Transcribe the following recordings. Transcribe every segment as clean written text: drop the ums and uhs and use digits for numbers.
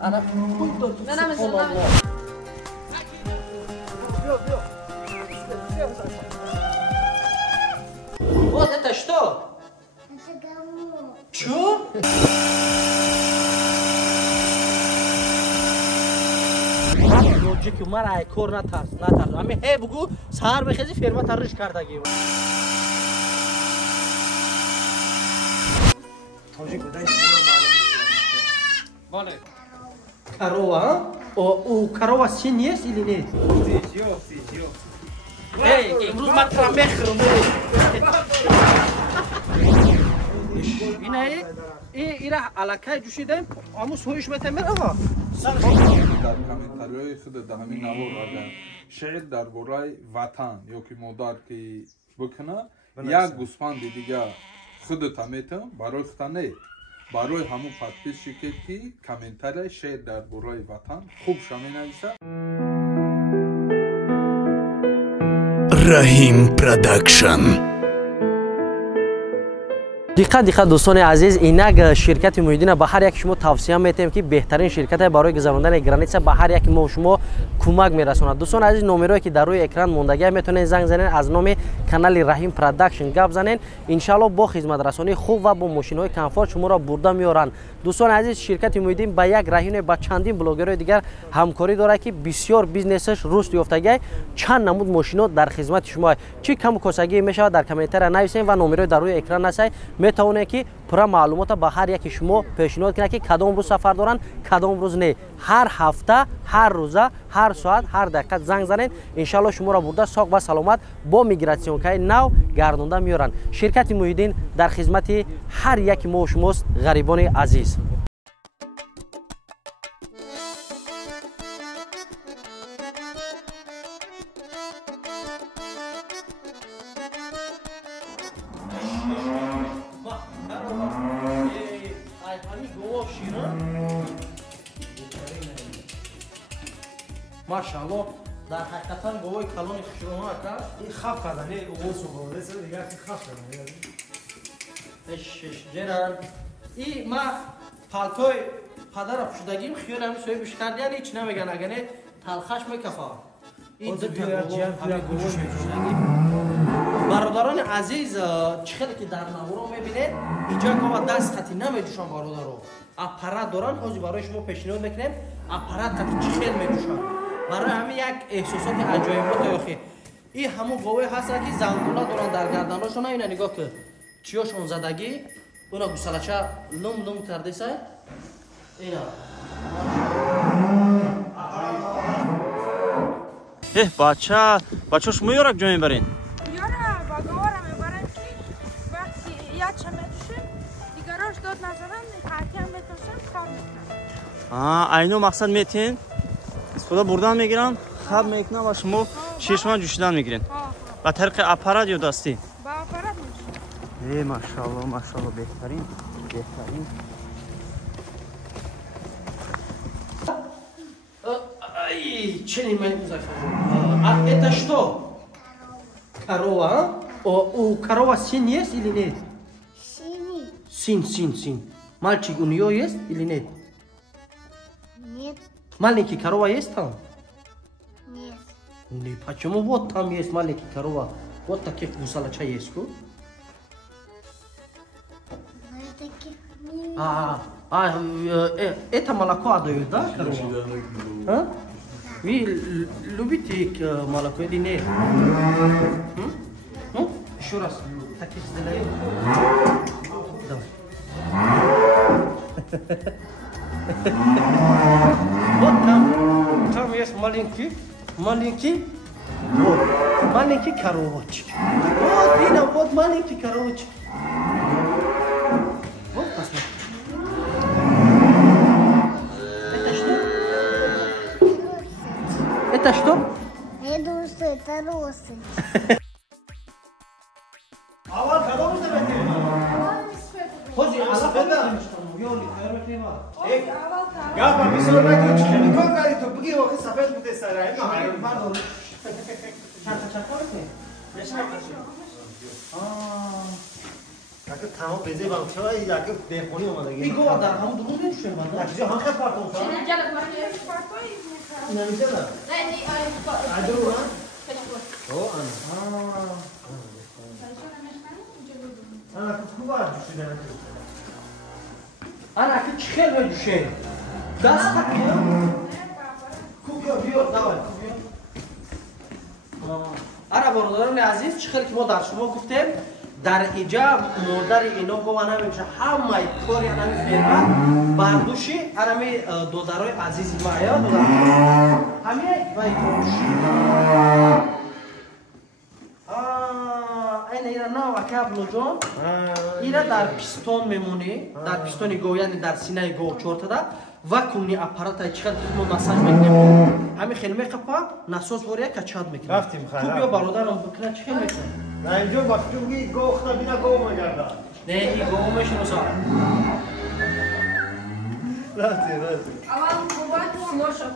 Ana pul Вот это что? Это говно. Чё? Лоджик умар ай кор натарс. Ами хе бугу сар бехези ферма тариш кардагӣ. Лоджик дай мора маълум. Боле. Корова? У корова син есть или нет? Сиё. Эй, имрӯз ман тара мехӯрам. Инаи ира алакай ҷӯшидем, аму сӯиш метамерава. дар комментарияи худ дар ҳамин наворада шеър дар бораи ватан ёки модар ки бикуна як гӯспанди дигар худата метавон барои худа не барои ҳамун подписчике ки комментарияи шеър дар бораи ватан хубша менависа. Rahim Production. диққат дӯстони азиз, инак ширкати Муҳиддина ба ҳар яки шумо тавсия метем ки беҳтарин ширкате барои гузарондани граница ба ҳар яки мо шумо кӯмак мерасонад. Дӯстони азиз, номерое ки дар рӯи экран мондагӣ метавонед занг занед, аз номи канали Rahim Production гап занед. Иншаллоҳ бо хизматрасонии хуб ва бо мошинҳои комфорт шуморо бурда меоранд. Дӯстони азиз, ширкати Муҳиддин ба як районе ба чандин блогерҳои дигар ҳамкорӣ дорад ки бисёр бизнесаш руст ёфтагӣ, чанд намуд мошинот дар хизмати шумо. Чӣ каму косагӣ мешавад дар комментария нависед ва номерҳои дар рӯи экран ҳастанд. метавонед ки пура маълумота ба ҳар яки шумо пешниҳод кунед ки кадом рӯз сафар доранд, кадом рӯз не. ҳар ҳафта, ҳар рӯза, ҳар соат, ҳар дақиқа занг занед. Иншаллоҳ шуморо бурда соғ ва саломат бо мигратсионкаи нав гардонда меоранд. Ширкати Муҳиддин дар хизмати ҳар яки мо шумост, ғарибони азиз. Машаллоҳ, дар ҳақиқатан говои калони хушрӯҳон ака. ин хаф кардан, не овоз угоде, сер дигар ки хаф кардан. Ҷеран, и ма палтои падара пӯшидагим хиёлам соҳиб кардиян ҳеҷ намеган агане талхаш мекафа. Ин бародарони азиз, чӣ хеле ки дар наворо мебинед, инҷа гова даст хати намеҷӯшанд бародаро. Аппарат доранд, ҳозир барои шумо пешниҳод мекунем, аппарат хати чӣ хел меҷӯшанд. барои ҳамин як эҳсосоти аҷоибота ёхи. ин ҳамун говои ҳастанд ки зангула доранд дар гарданҳошон. ина нигоҳ кӣ чиёшон задагӣ, уна гусалача лум кардеса. ина бача шумо ёрак ҷо мебаред? Ёра ба гавора мебарем ки вақти яча медушем, дигарош дод назарам, хатиам метошам, кор мекунам. Айно мақсад метен? Истифода бурдан мегиранд, хаб мекунанд ва шумо шишман ҷӯшидан мегиред. Ба тариқи аппарат ё дастӣ? Ба аппарат мешавад. Машаллоҳ, беҳтарин. Это что? Корова, а? У корова син есть или нет? Син. Мальчик у нее есть или нет? Нет. Маленький корова есть там? Нет. Нет. Почему вот там есть маленький корова? Вот таких гусалача есть, что? Но таких нет. Это молоко отдают, да, корова? А? Вы любите молоко или нет? Ну, еще раз. Так и сделаем. Давай. Вот там есть маленький, вот, маленький коровочек. Вот, Дина, вот маленький коровочек. Вот, посмотри. Это что? Я думаю, что это росы. Аввал кадом метавонед? Хози, алафеда. Ёли, гапа бисёр накун, чӣ имкон дاری ту бигӣ вохи сафед буде сараи мардум. Чака мекунед? Яке тамом безебам, чаро яке бехони омадаги. Ин гова дар ҳамун дуруз мешавад, да? Ҷо ҳам хат партон шад. پارتایی میخواد. نمی‌دونم. نه این عدو نه؟ او انا انا كنت كبار شده انا که چخل بجوشه دست تکیه کوبیا بیو داول اره برادران عزیز چخل که ما در شما گفتیم در اینجا مادر اینا گوانه میشه همه کاری انمی فرمه بردوشی انمی دودرای عزیز ما یا همه وای کروشی این اینا نو اکابلو جان اینا در پیستون میمونی در پیستونی گو یعنی در سینه گو چورت ده و کنی اپارات چقدر که ما مساج میکنیم همین خیلی میقپا نسوس وریا کچاد میکنیم رفتیم خیلی تو بیا برادرم بکنه چه میکنه نه اینجا وقتی میگی گو خدا بینا گو میگرده نه این گو میشنو سا راستی اول باید سنوشم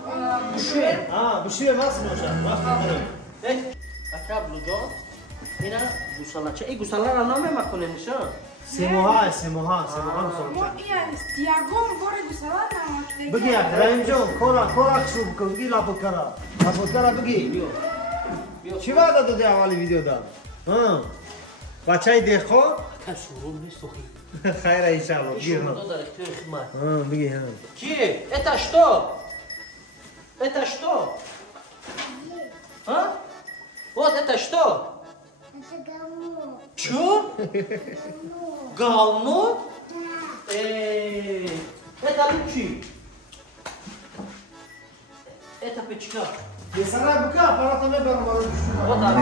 بوشه بوشی ماست نوشه اکابلو جان اینا گوساله چه این گوساله را نام میکنه میشه سموها ما مسلم این دیاگون باره دوسالات نماکده بگی اکرم جان کورا شروع کن بگی لاپوکارا بگی چی باید دادی اولی ویدیو دا بچه دیخو شروع نیست تو خیر ایشالله بگی شروع در اختیار خدمت بگی Ki? Это что? Это что? А? Вот это что? Это говно. Чё? Говно? Это лучи. Это печка. Yesara buka aparata me barmalı düştü. Вот так.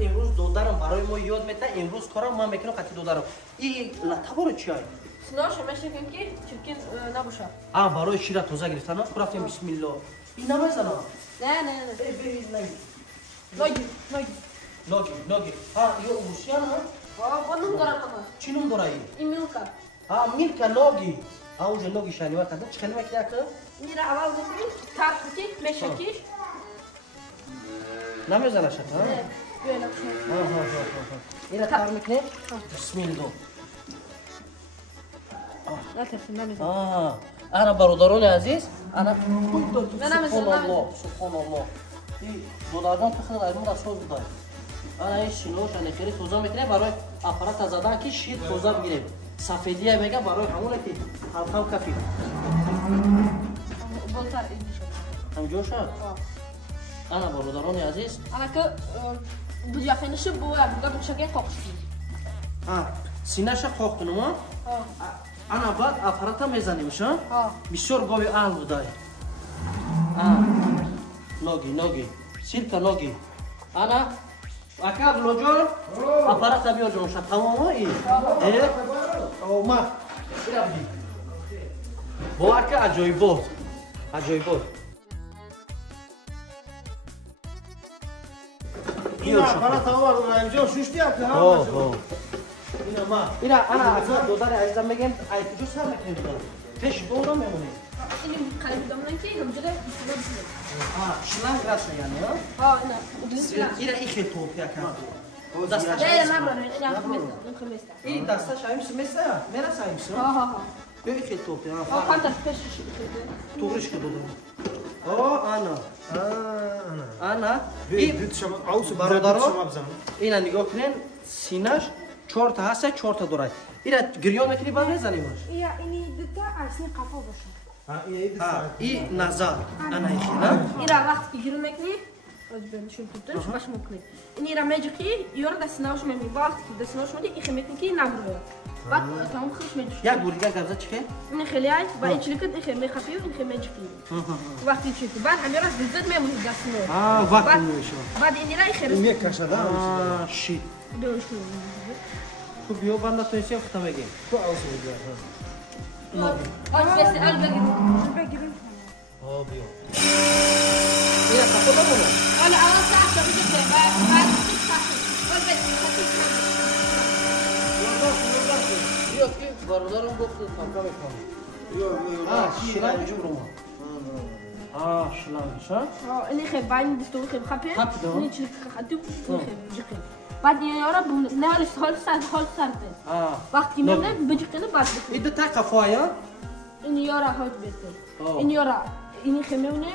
امروز دودارم برای ما یاد میده امروز کارم من میکنم قطعی دودارم این لطفا رو چی هایی؟ سنوشم میشه که چرکین نباشه برای شیر تازه گرفتن ها رفتیم بسم الله این نمیزنه نه بریز نگی ناگی ناگی یا اوسیان ها با نم دارم همه چی نم داره این میلکا میلکا ناگی اونجا ناگی شنیوه کردن چی کلمه که میره اول بکنی ترک بکی میشکیش نمیزنه شد ها؟ نه بیایلا این کار میکنه بسم الله نترسیم نمیزن انا برادران عزیز انا سبحان الله این دوداران تو خیلی ایمون رسول بودن انا این شنوش خیلی توضیح میکنه برای اپارات زدن که شیر توضیح بگیریم سفیدیه میگه برای همونه که حلقم کفی بولتر این میشه همجور شد انا برادران عزیز انا که بجافینش بوده بوده بشکل قاقشتی سینه‌ش قاقتونم انا بعد اپارات میزنیم شو بسیار گاوی اهل بوده ناگی سیلکا ناگی انا اکابلو جان اپارات بیار جان شد تمام اومد باور که عجایبات این aparat var اینجا شوشتی اکه ها اینا ما اینا انا از دودار عزیزم میگم ایتجو سر میکنیم پیش دورا میمونه این قلبی دامنن که اینم جده بسیار بسیار شلنگ راست یعنی اینا انگلیسی اینا این خیلی توپیا کرد دستش نه نبرن اینا خمیسته این دستش همین سمیسته میرسه همین ها این خیلی توپیا کانتر پیشش توریش که دودم انا این برادران اینا نگاه کنین سینش 4 تا هست 4 تا داره اینا گریان میکنی بعد میزنیمش یا اینی دوتا اصلی قفا باشه این نظر انا این اینا وقتی که گریان میکنی شو tuttuş baş mutlu. İni rameciki yor da sınav şu memi vakti ki da sınav şu memi ihemetin ki namro. Bak tamam kız mecik. Ya burger gazet çıkıyor. İni xiliyat ba içlikit iheme xafiyo ihemeciki. Vakti çünkü ben hamira düzet memi hizasını. Vakti mi şu? Bad ini ra iheres. Yemek kaşada Shit. Dövüşü. Şu biyo banda söyleyeceğim kutama gel. Bu alsın ya. Bak besi albegirin. Biyo. Ya kapıda mı? Ana ala saat çabuk et. Ben Yok ki barıların boktu tamam yapalım. Yok. Şiray ucum Roma. شلانشا اینی خیلی باید دستور خیلی خپیه خپ دو؟ اینی چیز خطی خیلی بجخیم بعد یارا نه حال سرده وقتی میمونه بجخینه بعد بخیم این دو تا قفایا این یارا حال بیته این یارا اینی خیلی میمونه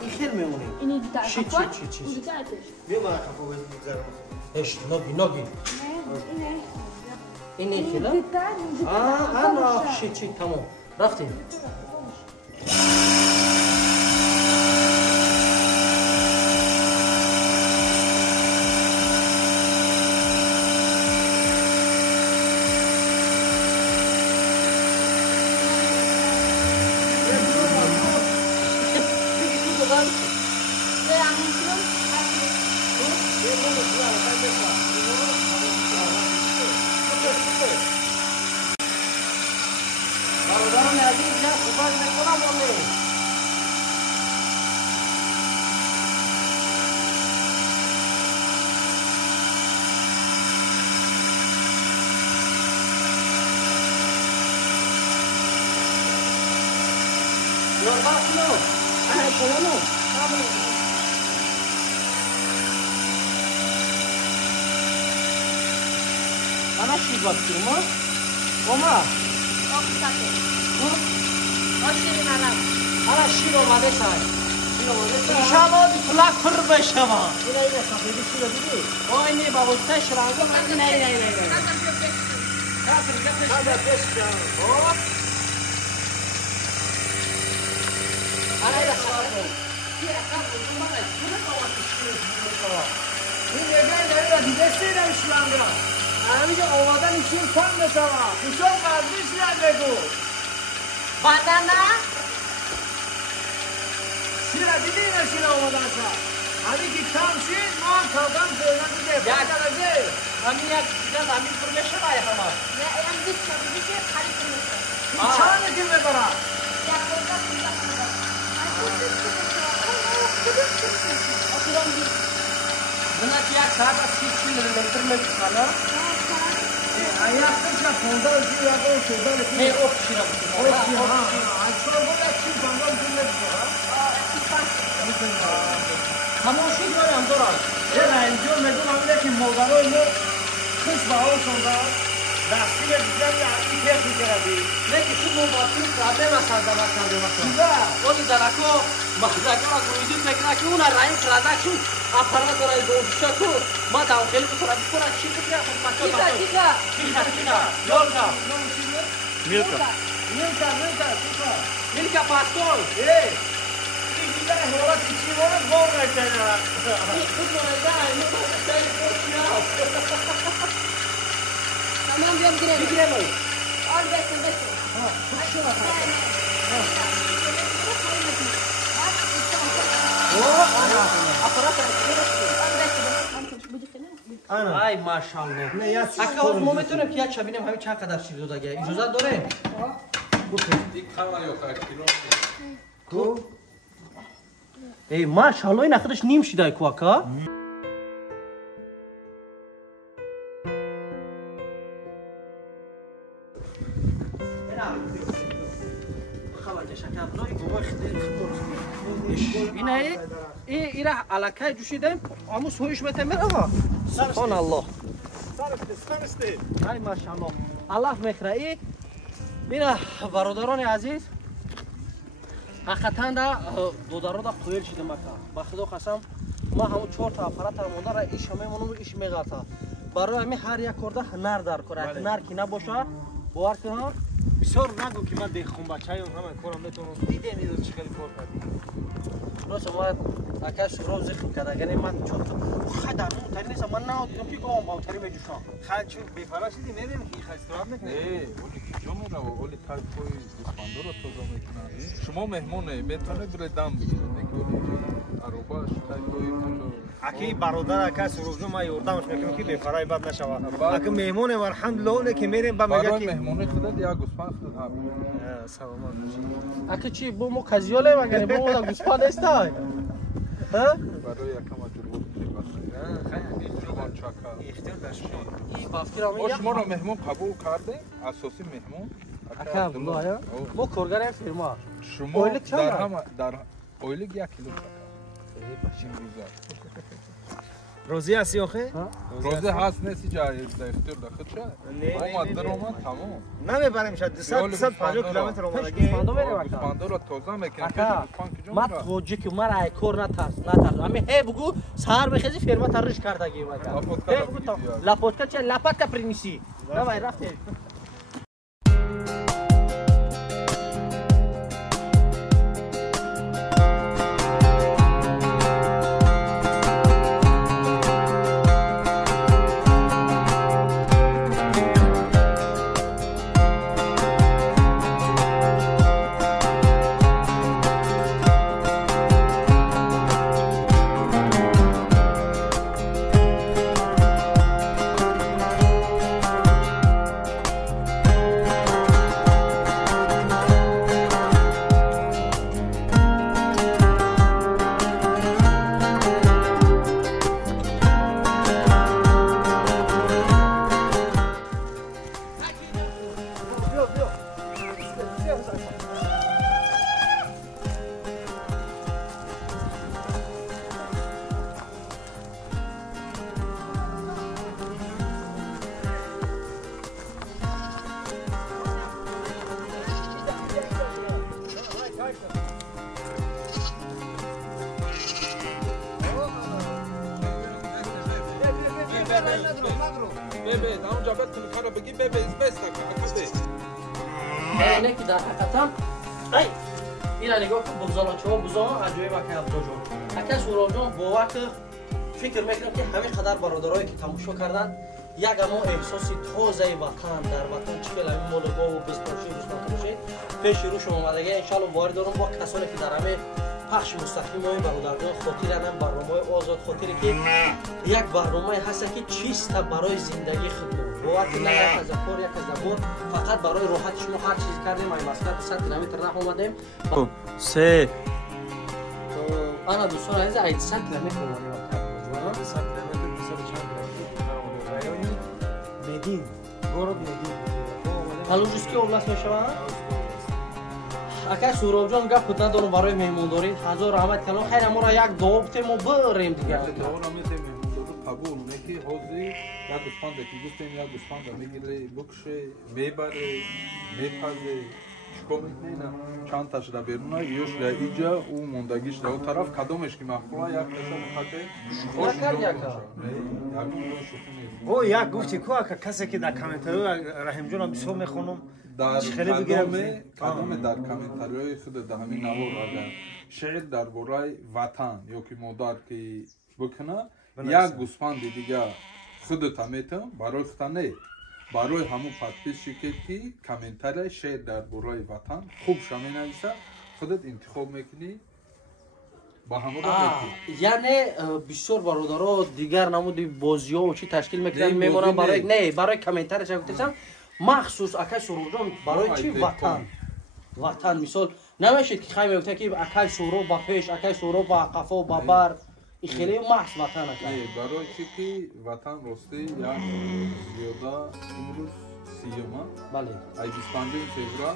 این خیلی میمونه اینی دیتا چی قفا چی چی چی این دیتا اتش بیا من خفا بگذارم ايش نوگی اینی خیلی دیتا انا چی تمام رفتیم برادران عزیز نه خوبش میکنم آمه Yorbaşno, ay kolonu, kabul. Ana şey bakıyor mu? Oma. Ana şir olmadı say. İnşallah bir kulak fır beşama. İne safedi şire dedi. O ne babusta şırangı mı? Ne. Kadir beşam. Hop. Ana da safedi. این نگه داره دیگه نمیشلنگه همیشه آمادن ایشون کن بسوا کشون قضیش یاد بگو Banana. شیره دیدی نشین آمادن سا همی که کم شید ما هم کلگم زیرن دیگه یک درجه همین یک دیگه زمین پرمیشه باید همه این چند نگیم ببرم Buna یک ساعت از 30 کیلومتر میکنه. ayakta şapolda ötü yakın şuradan ötü Ne o pişire bu? ötü ha açma böyle çiğ kangal cümle Hamurşu görüyorum Doran. ben görmedim ama ki Moldova kış bağı sonra lastiğe güzel bir ipek geldi. Ne ki şu mobatını problem asarda başladı mesela. Güzel. O yüzden ako mahzaka koydu tekrar ki ona rayın kırada şu aparat orayı doğuşa ku. Ma da o gelip sonra bir sonra çıkıp ya başka başka. Çıka. Yolda. Milka. Milka pastor. Bir güzel hava içi var bol mesela. Tamam diyorum girelim. Girelim. Al bekle. Ay maşallah. Akka o momentu ki ya çabinem hami çan kadar şirdo da gel. İcazat dore. یک خبر یا کیلو Ku Ey maşallah in arkadaş neyim şiday kuaka? İne ira alakay düşüden ama soyuş metemel ama. Subhanallah. sarıstı. Ay maşallah. Allah mekrai. Bina برادران عزیز حقیقتا دا دودارو دا قویل شدیم اکا با خدا قسم ما همون 4 تا اپارات مونده را ایش همه مونو ایش میگرتا برای همین هر یک کرده هنر در کنه هنر کی نباشه باور کن بسیار نگو که من دیخون بچه‌ام همه کارم بتونم دیدم اینو چیکار کار کردی راست ما اکا شروع ذکر کرد اگر من 4 تا خدا مو تری نیست من نه دیدم که گام با تری میجوشم خالد چون بی‌فراش دیدی میبینم که خسترات میکنه ولی کجا میره و ولی تایپوی گوسفندا رو تازه میکنن شما مهمونه میتونه بره دم بگیرید ولی عروباش تایپوی اکی برادر اکا سروجو ما یوردمش میکنم که بی‌فرای بد نشوه اگه مهمون و الحمدلله که میریم با میگه برای که مهمونه خودت یا گوسفند خودت هم سلامت اکا چی بو مو کازیوله مگر بو دا گوسفند استای ها برای یکم تجربه خیلی جوان چاکا اختیار داشت ای بافکرام ما شما رو مهمون قبول کرده اساسی مهمون اکا والله ما کارگر فیرما شما در Oylik 1 kilo taka. روزی هستی آخه؟ روزه هست نسی جای اختیار داخل شد اومد در اومد تمام نمیبریم شد 250 کیلومتر اومدگی گوسفندا رو تازه میکنیم من توجه که من ای کور نترس همین هی بگو سهر بخیزی فرما ترش کردگی وکا هی بگو تا لاپوتکا چه لاپاتکا پرینیسی давай رفته ببه دام جابت کنی کارو بگی ببه بس اینه که در حقیقتا ای اینا نگاه کن بزرگان چه بزرگان عجیبه که ابزارجون اگه سورابجون با وقت فکر میکنم که همین قدر برادرایی که تماشا کردن یک اما احساسی تازه وطن در وطن چقدر همین مولگا و بسپارشه پیش رو شما اومدگی انشالله وارد دارم با کسانی که در همه پخش مستقیم های برادران خاطر هم برنامه آزاد خاطری که یک برنامه هست که چیست برای زندگی خودمون باید نه یک از کار یک از بار فقط برای راحت شما هر چیزی کردیم این مسئله 100 کیلومتر راه اومدیم 3 انا دوستان عزیز 100 کیلومتر اومدیم 100 کیلومتر 200 رایون مدین گورد مدین کالوجسکی اوبلاست میشوند اگر سورابجان گپ بود ندارم برای مهمونداری هزار رحمت کلام خیر ما را یک دعا بتیم و بریم دیگه دعا را میتیم قبول میکی حاضر یک گوسفند که گفتیم یک گوسفند میگیره بکشه میبره میپزه چیکار میکنه چند تاش را بیرون یوش را اینجا او موندگیش در اون طرف کدومش که مخفولا یک تاشا مخاطه کرد یک او یک گفتی کو کسی که در کامنتاری رحیم جان بسیار میخونم در کدام در کامنتاری خود در همین نوار اگر شعر درباره وطن یا که مادر که بکنه یک گوسفند دیگه خودت میتونم برای خودت نه برای همون پادپیس که کامنتاری شعر درباره وطن خوب شما نویسه خودت انتخاب میکنی با همون یعنی بسیار برادرها دیگر نمودی بازی‌ها و چی تشکیل میکنن میمونن برای نه برای کامنتاری چه گفتم مخصوص اکای سورابجان برای چی وطن مثال نمیشه که خیلی میگه که اکای سوراب با پیش اکای سوراب با قفا با بر این خیلی محض وطن اکای برای چی که وطن راستی یک زیاده امروز 30 بله ای 25 فوریه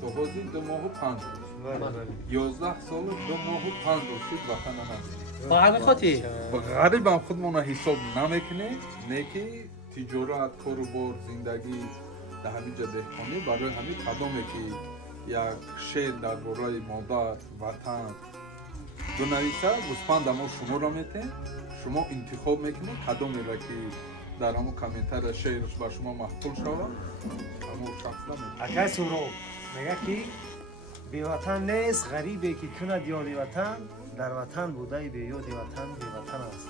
تا حاضر 2 ماه و 5 روز 11 سال 2 ماه و 5 روز وطن هست با همین خاطی غریب هم خودمون حساب نمیکنه نه که تجارت کاروبار زندگی در همین جا دهقانی برای همین قدامی که یک شعر درباره مادر وطن بنویسه گوسفند اما شما را میته شما انتخاب میکنید کدامی را که در همون کامنتر شعرش بر شما محفوظ شود همون شخص را میته اکای سوراب میگه که بی وطن نیست غریبی که کند یاد وطن در وطن بوده بی یاد وطن بی وطن است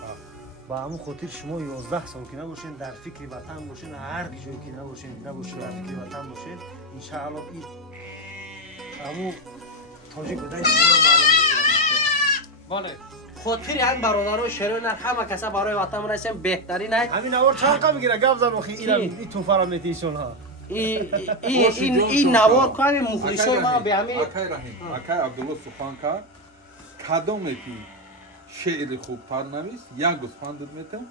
با همون خاطر شما 11 سال که نباشین در فکر وطن باشین هر جایی که نباشین در فکر وطن باشین ان شاء الله این همون تاجیک بوده شما رو معلوم میشه بله خاطر هم برادرها شیرین همه کسا برای وطن رسیم بهترین است همین نوار چند قم میگیره گپ زن اخی این توفر میتیشون ها این نوار کنیم مخلصای ما به همین اکای رحیم اکای عبدالله سخانکار کدامی که شعر خوبتر نویس یک گوسفند میتم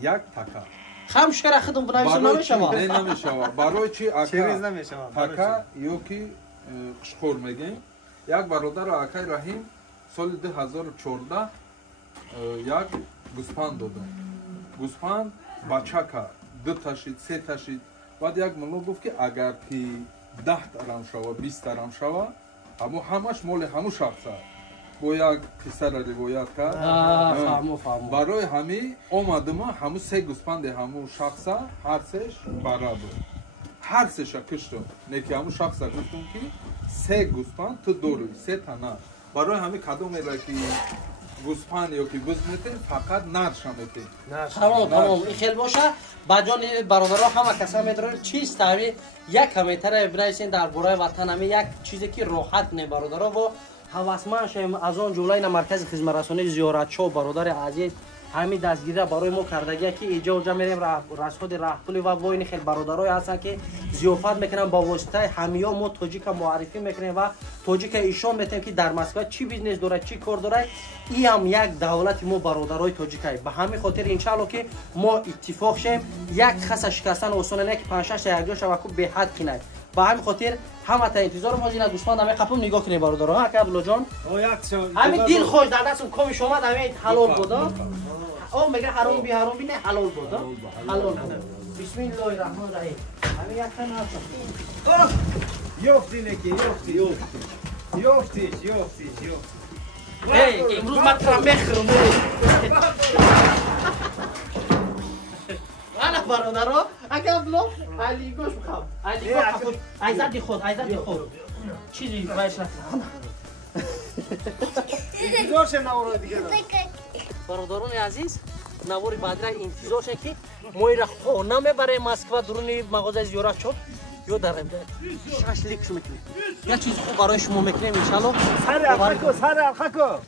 یک تکا خم شعر خودم بنویسم نمیشم نه نمیشم برای چی چیز اکا نمیشم تکا یا که قشخور میگیم یک برادر اکای رحیم соли 2014 як гӯспанд додам. Гӯспанд бача кард, 2 ташид, 3 ташид. Баъд як мулло гуфт ки агар ки 10 тарам шава, 20 тарам шава, ҳамаш моли ҳамун шахс аст. Бо як қиссаро ривоят кард. Барои ҳамин омадам ҳамун 3 гӯспанди ҳамун шахса ҳар сеш бара буд. Ҳар сеша киштум. Неки ҳамун шахса гуфтум ки 3 гӯспанд ту дори, 3 тана. Барои ҳамин кадомеро ки гӯспанд ёки буз метем, фақат нарша метем. Тамом, ин хел боша. Баҷони бародаро ҳама каса метавонед чист ҳами як комментария бинависен дар бораи ватан ҳами як чизе ки роҳат не бародаро во ҳавасманд шавем аз он ҷумлаи на маркази хизматрасонии зиёратшо бародари азиз ҳамин дастгирия барои мо кардагия ки иҷо уҷа мерем расходи раҳпули ва воини хел бародарое ҳастанд ки зиёфат мекунанд ба воситаи ҳамиё мо тоҷика муаррифӣ мекунем ва тоҷика ишон метем ки дар Москва чӣ бизнес дорад чӣ кор дорад ин ҳам як давлати мо бародарои тоҷикае ба ҳамин хотир иншаалло ки мо иттифоқ шем як хаса шикастан осон не ки 5-6 та якҷо шава ку беҳад кинад ба ҳамин хотир ҳамата интизорум ҳозина гӯспанд ҳамин қапум нигоҳ кунед бародаро ҳа ка Абдуллоҷон ҳамин дил хош дар дастум комиш омад ҳамин ҳалол будо о мега ҳаром би не ҳалол будо ҳалол будо бисмиллоҳи раҳмони раҳим ҳамин як тан ҳастам ёфти неки ёфти имрӯз ман тра мехӯрм ана бародаро ака Абдулло айли гош бихам айли гош айзади худ чизи байша бародарони азиз навори баъдира интизор шед ки мо ира хона мебарем Москва дуруни мағозаи зиёратшо ё дарем шашлик шо мекунем як чизи хуб барои шумо мекунем иншаалло сари алхако